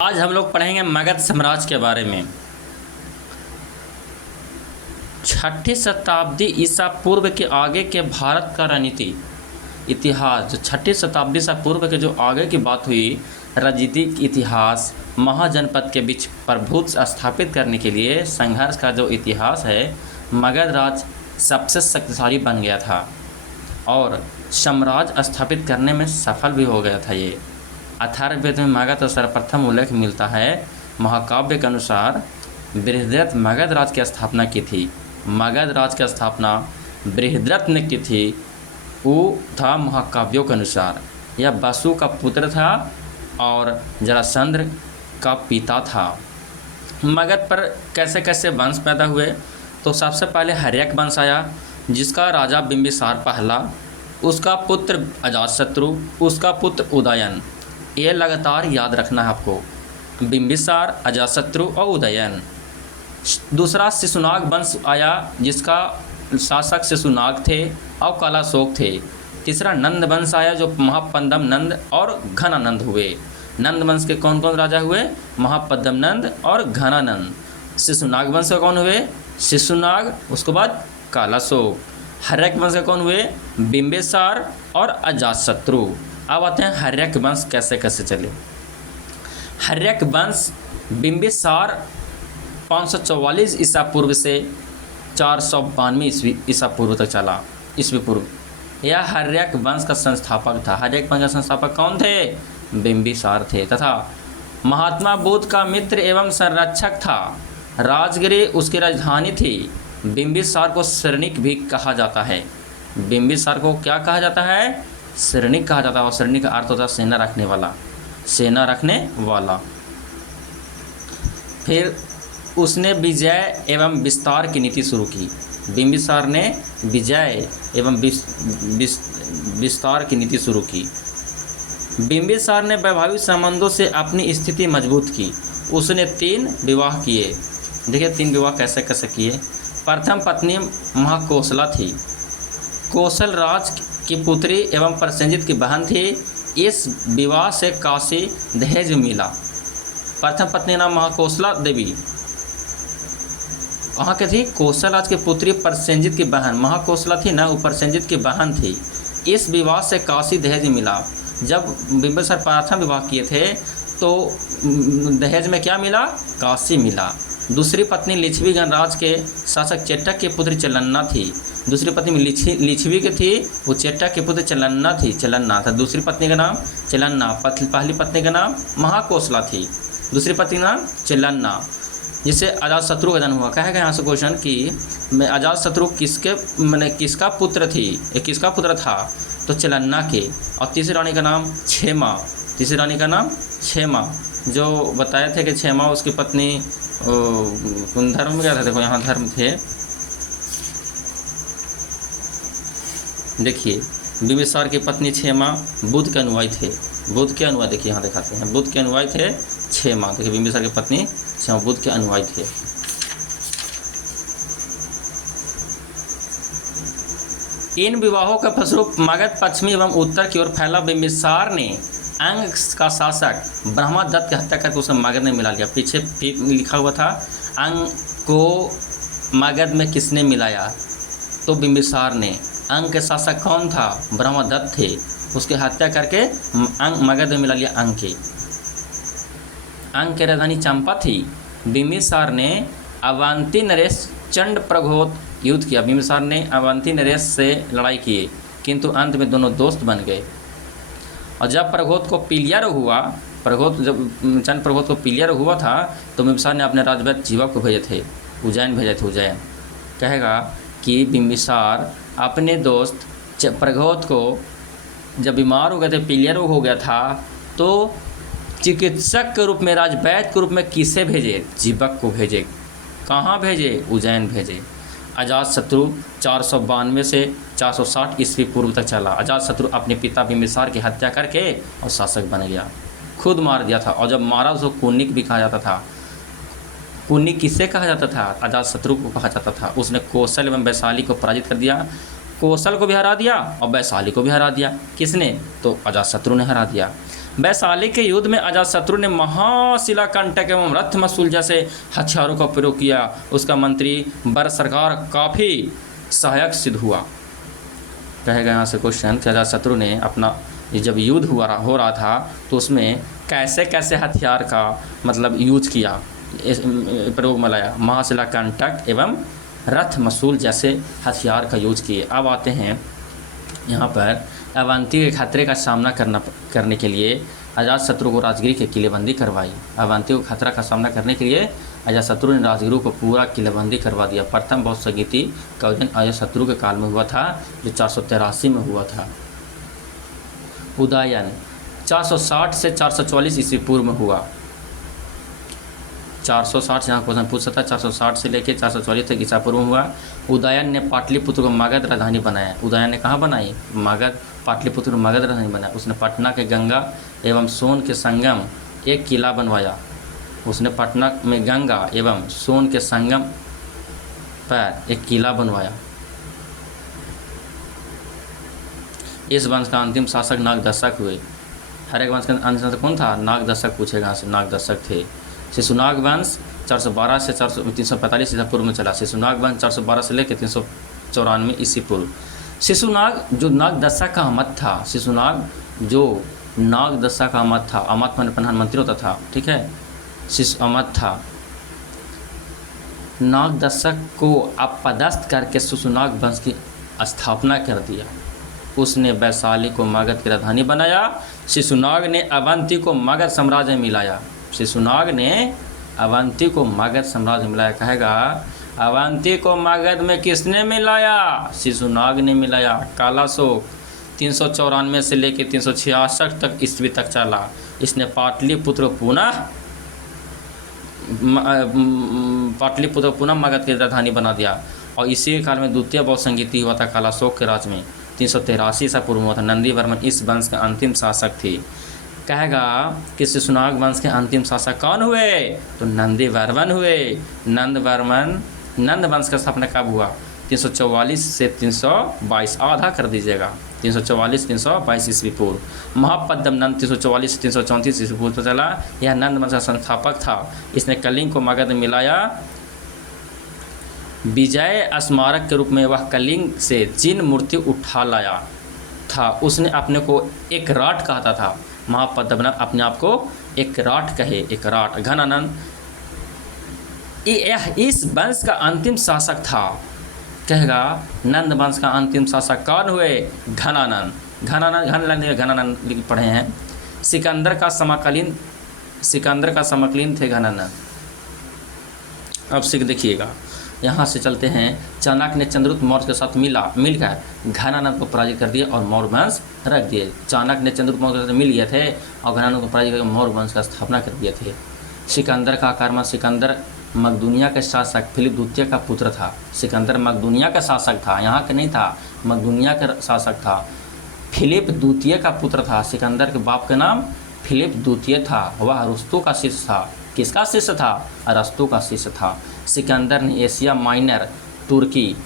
आज हम लोग पढ़ेंगे मगध साम्राज्य के बारे में। छठी शताब्दी ईसा पूर्व के आगे के भारत का राजनीति इतिहास, जो छठी शताब्दी ईसा पूर्व के जो आगे की बात हुई, राजनीतिक इतिहास, महाजनपद के बीच प्रभुत्व स्थापित करने के लिए संघर्ष का जो इतिहास है, मगध राज सबसे शक्तिशाली बन गया था और साम्राज्य स्थापित करने में सफल भी हो गया था। ये अथर्ववेद में मगध का सर्वप्रथम उल्लेख मिलता है। महाकाव्य के अनुसार बृहद्रथ मगध राज की स्थापना की थी। मगध राज की स्थापना बृहद्रथ ने की थी। वो था महाकाव्यों के अनुसार, यह वसु का पुत्र था और जरासंध का पिता था। मगध पर कैसे कैसे वंश पैदा हुए, तो सबसे पहले हर्यक वंश आया, जिसका राजा बिंबिसार पहला, उसका पुत्र अजातशत्रु, उसका पुत्र उदयन। ये लगातार याद रखना है आपको, बिंबिसार, अजातशत्रु और उदयन। दूसरा शिशुनाग वंश आया, जिसका शासक शिशुनाग थे और कालाशोक थे। तीसरा नंद वंश आया, जो महापद्म नंद और घनानंद हुए। नंद वंश के कौन कौन राजा हुए? महापद्म नंद और घनानंद। शिशुनाग वंश के कौन हुए? शिशुनाग, उसके बाद कालाशोक। हर्यक वंश के कौन हुए? बिंबिसार और अजातशत्रु। अब आते हैं हर्यक वंश कैसे कैसे चले। हर्यक वंश बिंबिसार 544 ईसा पूर्व से 492 ईसा पूर्व तक चला, ईस्वी पूर्व। यह हर्यक वंश का संस्थापक था। हर्यक वंश का संस्थापक कौन थे? बिंबिसार थे, तथा महात्मा बुद्ध का मित्र एवं संरक्षक था। राजगिरी उसकी राजधानी थी। बिंबिसार को सैनिक भी कहा जाता है। बिंबिसार को क्या कहा जाता है? सैनिक कहा जाता है। और सैनिक का अर्थ होता है सेना रखने वाला, सेना रखने वाला। फिर उसने विजय एवं विस्तार की नीति शुरू की। बिंबिसार ने विजय एवं विस्तार की नीति शुरू की। बिंबिसार ने वैवाहिक संबंधों से अपनी स्थिति मजबूत की। उसने 3 विवाह किए। देखिए 3 विवाह कैसे कैसे किए। प्रथम पत्नी महाकोसला थी। कौशल राज की पुत्री एवं प्रसेनजित की बहन थी। इस विवाह से काशी दहेज मिला। प्रथम पत्नी नाम महाकोसला देवी, वहाँ के थी। कौशल राज की पुत्री प्रसेनजित की बहन महाकोसला थी ना, वो प्रसेनजित की बहन थी। इस विवाह से काशी दहेज मिला। जब बिंबिसार प्रथम विवाह किए थे तो दहेज में क्या मिला? काशी मिला। दूसरी पत्नी लिच्छवी गणराज के शासक चेटक की पुत्री चलन्ना थी। दूसरी पत्नी में लिच्छवी की थी, वो चेटक की पुत्री चलन्ना थी। चलन्ना था दूसरी पत्नी का नाम। चलन्ना पहली पत्नी का नाम महाकोसला थी, दूसरी पत्नी का नाम चलन्ना, जिससे अजातशत्रु का जन्म हुआ। कहेगा यहाँ से क्वेश्चन कि अजातशत्रु किसका पुत्र थी? किसका पुत्र था? तो चलन्ना के। और तीसरी रानी का नाम क्षेमा। तीसरी रानी का नाम क्षेमा, जो बताए थे कि क्षेमा उसकी पत्नी कौन धर्म में गया था। देखो यहाँ धर्म थे, देखिए बिंबिसार की पत्नी क्षेमा बुद्ध के अनुयायी थे। बुद्ध के अनुयायी, देखिए यहाँ दिखाते हैं, बुद्ध के अनुयायी थे क्षेमा। देखिए बिंबिसार की पत्नी क्षेमा बुद्ध के अनुयायी थे। इन विवाहों का फलस्वरूप मगध पश्चिमी एवं उत्तर की ओर फैला। बिंबिसार ने अंग का शासक ब्रह्मदत्त की हत्या करके उसे मगध में मिला लिया। पीछे लिखा हुआ था अंग को मगध में किसने मिलाया? तो बिंबिसार ने। अंग के शासक कौन था? ब्रह्मदत्त थे। उसकी हत्या करके अंग मगध में मिला लिया। अंग की राजधानी चंपा थी। बिंबिसार ने अवंती नरेश चंड प्रघोत युद्ध किया। बिंबिसार ने अवंती नरेश से लड़ाई की, किंतु अंत में दोनों दोस्त बन गए। और जब प्रघोत को पीलिया रोग हुआ, जब चंड प्रघोत को पीलिया रोग हुआ था, तो बिंबिसार ने अपने राजवैद्य जीवक को भेजे थे, उज्जैन भेजे थे। उज्जैन कहेगा कि बिंबिसार अपने दोस्त प्रघोत को जब बीमार हो गए थे, पीलिया रोग हो गया था, तो चिकित्सक के रूप में, राजवैद्य के रूप में किसे भेजे? जीवक को भेजे। कहाँ भेजे? उज्जैन भेजे। अजातशत्रु 492 से 460 ईस्वी पूर्व तक चला। अजातशत्रु अपने पिता बिंबिसार की हत्या करके और शासक बन गया, खुद मार दिया था। और जब मारा उसको कुन्निक भी कहा जाता था। कुन्निक किसे कहा जाता था? अजातशत्रु को कहा जाता था। उसने कौशल एवं वैशाली को पराजित कर दिया। कौशल को भी हरा दिया और वैशाली को भी हरा दिया। किसने? तो अजातशत्रु ने हरा दिया। वैशाली के युद्ध में अजातशत्रु ने महाशिलाकंटक एवं रथमसूल जैसे हथियारों का प्रयोग किया। उसका मंत्री बर सरकार काफ़ी सहायक सिद्ध हुआ। कहेगा यहाँ से क्वेश्चन कि अजातशत्रु ने अपना जब युद्ध हो रहा था तो उसमें कैसे कैसे हथियार का मतलब यूज किया, प्रयोग में लाया। महाशिलाकंटक एवं रथमसूल जैसे हथियार का यूज किए। अब आते हैं यहाँ पर अवंती के खतरे का सामना करने के लिए अजातशत्रु को राजगीर की किलेबंदी करवाई। अवंती को खतरा का सामना करने के लिए अजातशत्रु ने राजगीर को पूरा किलेबंदी करवा दिया। प्रथम बौद्ध संगीति का आयोजन अजातशत्रु के काल में हुआ था, जो 483 में हुआ था। उदयन 460 से 444 ईस्वी पूर्व में हुआ। 460 यहाँ क्वेश्चन पूछ सकता है, 460 से लेकर 444 तक ईसा पूर्व में हुआ। उदयन ने पाटलिपुत्र को मगध राजधानी बनाया। उदयन ने कहाँ बनाई? मगध, पाटलिपुत्र को मगध राजधानी बनाया। उसने पटना के गंगा एवं सोन के संगम एक किला बनवाया। उसने पटना में गंगा एवं सोन के संगम पर एक किला बनवाया। इस वंश का अंतिम शासक नागदशक हुए। हर एक वंश का अंतिम शासक कौन था? नागदशक पूछेगा यहाँ से, नागदशक थे। शिशुनाग वंश 412 से 345 ईसा पूर्व में चला। शिशुनाग वंश 412 से लेकर 394 ईसा पूर्व। शिशुनाग जो नागदशक का अहमद था, शिशुनाग जो नागदशक का अहमद था, अहमद मैंने प्रधानमंत्री होता था, ठीक है, शिशु अहमद था। नागदशक को अपदस्थ करके शिशुनाग वंश की स्थापना कर दिया। उसने वैशाली को मगध की राजधानी बनाया। शिशुनाग ने अवंती को मगध साम्राज्य में मिलाया। शिशुनाग ने अवंती को मगध साम्राज्य में मिलाया। कहेगा अवंती को मगध में किसने मिलाया? शिशुनाग ने मिलाया। काला शोक 394 से लेकर 366 तक ईस्वी तक चला। इसने पाटलिपुत्र पुनः मगध की राजधानी बना दिया। और इसी काल में द्वितीय बौद्ध संगीति हुआ था काला शोक के राज में। 383 ईसा पूर्व हुआ था। नंदी वर्मन इस वंश के अंतिम शासक थे। कहेगा कि शिशुनाग वंश के अंतिम शासक कौन हुए? तो नंदी वर्मन हुए। नंद वंश का स्थापना कब हुआ? 344 से 322, आधा कर दीजिएगा, 344 322 ईस्वी पूर्व। महापद्म नंद 344 से 334 ईस्वी पूर्व चला। यह नंद वंश का संस्थापक था। इसने कलिंग को मगध में मिलाया। विजय स्मारक के रूप में वह कलिंग से जिन मूर्ति उठा लाया था, उसने अपने को एक राट कहता था। महापद्मनाभ अपने आप को एक राट कहे, एक राट। घनानंद यह इस वंश का अंतिम शासक था। कहेगा नंद वंश का अंतिम शासक कौन हुए? घनानंद। घनानंद पढ़े हैं। सिकंदर का समकालीन थे घनानंद। अब सीख देखिएगा, यहाँ से चलते हैं। चाणक्य ने चंद्रगुप्त मौर्य के साथ मिलकर घनानंद को पराजित कर दिया और मौर्य वंश रख दिए। चाणक्य ने चंद्रगुप्त मौर्य के साथ मिल गए थे और घनानंद को पराजित करके मौर्य वंश का स्थापना कर दिए थे। सिकंदर का आक्रमण। सिकंदर मकदूनिया के शासक फिलिप द्वितीय का पुत्र था। सिकंदर मकदूनिया का शासक था, यहाँ का नहीं था, मकदूनिया का शासक था। फिलिप द्वितीय का पुत्र था। सिकंदर के बाप का नाम फिलिप द्वितीय था। वह अरस्तु का शिष्य था। किसका शिष्य था? अरस्तु का शिष्य था। सिकंदर ने एशिया माइनर, तुर्की,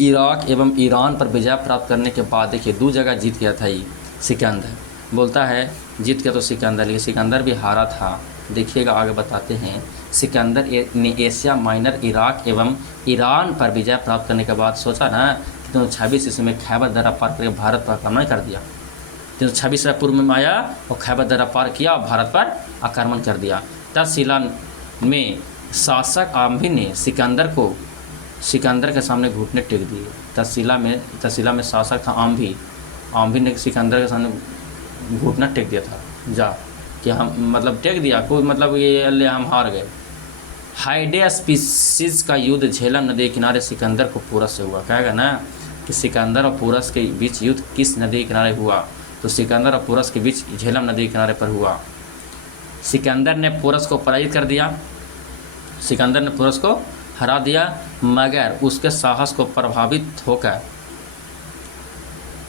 इराक एवं ईरान पर विजय प्राप्त करने के बाद देखिए 2 जगह जीत गया था। ये सिकंदर बोलता है जीत गया तो सिकंदर, लेकिन सिकंदर भी हारा था। देखिएगा आगे बताते हैं। सिकंदर ने एशिया माइनर, इराक एवं ईरान पर विजय प्राप्त करने के बाद सोचा ना कि 326 ईस्वी में खैबर दर्रा पार करके भारत पर आक्रमण कर दिया। 326 ईसा पूर्व में आया और खैबर दर्रा पार किया और भारत पर आक्रमण कर दिया। तक्षशिला में शासक आम्भी ने सिकंदर के सामने घुटने टेक दिए। तक्षशिला में शासक था आम्भी ने सिकंदर के सामने घुटना टेक दिया था। जा कि हम मतलब टेक दिया, कोई मतलब ये अल्ले हम हार गए। हाइडेस्पिसिस का युद्ध झेलम नदी के किनारे सिकंदर को पूरस से हुआ। कहेगा ना कि सिकंदर और पूरस के बीच युद्ध किस नदी के किनारे हुआ? तो सिकंदर और पूरस के बीच झेलम नदी के किनारे पर हुआ। सिकंदर ने पूरस को पराजित कर दिया। सिकंदर ने पूरस को हरा दिया, मगर उसके साहस को प्रभावित होकर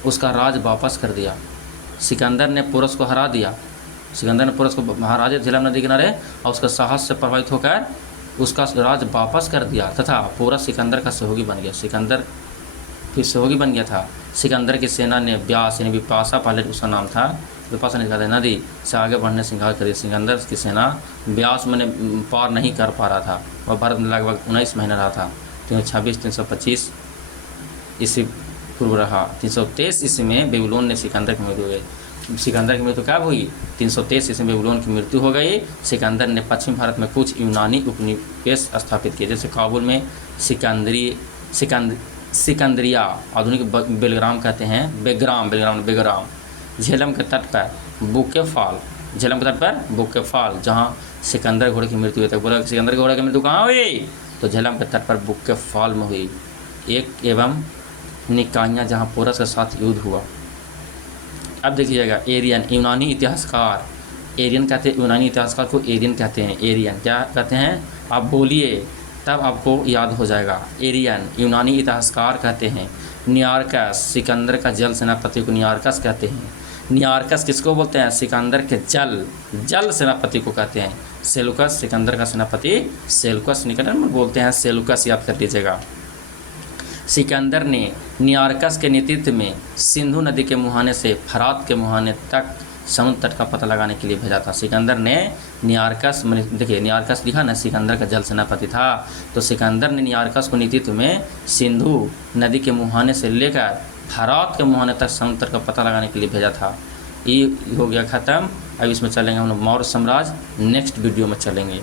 उसका राज वापस कर दिया। सिकंदर ने पूरस को हरा दिया। सिकंदर ने पूरस को हरा दिया झेलम नदी किनारे और उसका साहस से प्रभावित होकर उसका राज वापस कर दिया तथा पूरस सिकंदर का सहयोगी बन गया। सिकंदर फिर सहयोगी बन गया था। सिकंदर की सेना ने ब्यास यानी बिपाशा पहले उसका नाम था, बिपाशा नदी से आगे बढ़ने से इंकार करी। सिकंदर की सेना ब्यास मैंने पार नहीं कर पा रहा था। वह भारत में लगभग 19 महीने रहा था। 326-325 ईस्वी पूर्व रहा। 323 ईस्वी में बेबीलोन ने सिकंदर की मृत्यु हो गई। सिकंदर की मृत्यु कब हुई? 323 ईस्वी में बेबीलोन की मृत्यु हो गई। सिकंदर ने पश्चिम भारत में कुछ यूनानी उपनिवेश स्थापित किए, जैसे काबुल में सिकंदरिया, आधुनिक बेलग्राम कहते हैं, बेग्राम, झेलम के तट पर बुक्केफाल, जहाँ सिकंदर घोड़े की मृत्यु हुई। तक बोला सिकंदर घोड़े की मृत्यु कहाँ हुई? तो झेलम के तट पर बुक्केफाल में हुई। एक एवं निकाइयाँ, जहाँ पोरस के साथ युद्ध हुआ। अब देखिएगा, एरियन यूनानी इतिहासकार, एरियन कहते हैं, यूनानी इतिहासकार को एरियन कहते हैं। एरियन क्या कहते हैं? आप बोलिए तब आपको याद हो जाएगा। एरियन यूनानी इतिहासकार कहते हैं। नियारकस, सिकंदर का जल सेनापति को नियारकस कहते हैं। नियारकस किसको बोलते हैं? सिकंदर के जल सेनापति को कहते हैं। सेलुकस, सिकंदर का सेनापति सेलुकस, निकट में बोलते हैं सेलुकस, याद कर लीजिएगा। सिकंदर ने नियारकस के नेतृत्व में सिंधु नदी के मुहाने से फरात के मुहाने तक समुद्र तट का पता लगाने के लिए भेजा था। सिकंदर ने नियारकस, देखिए नियारकस लिखा ना, सिकंदर का जल सेनापति था। तो सिकंदर ने नियारकस को नेतृत्व में सिंधु नदी के मुहाने से लेकर फरात के मुहाने तक समुद्र तट का पता लगाने के लिए भेजा था। ये हो गया ख़त्म। अब इसमें चलेंगे हम लोग मौर्य साम्राज्य, नेक्स्ट वीडियो में चलेंगे।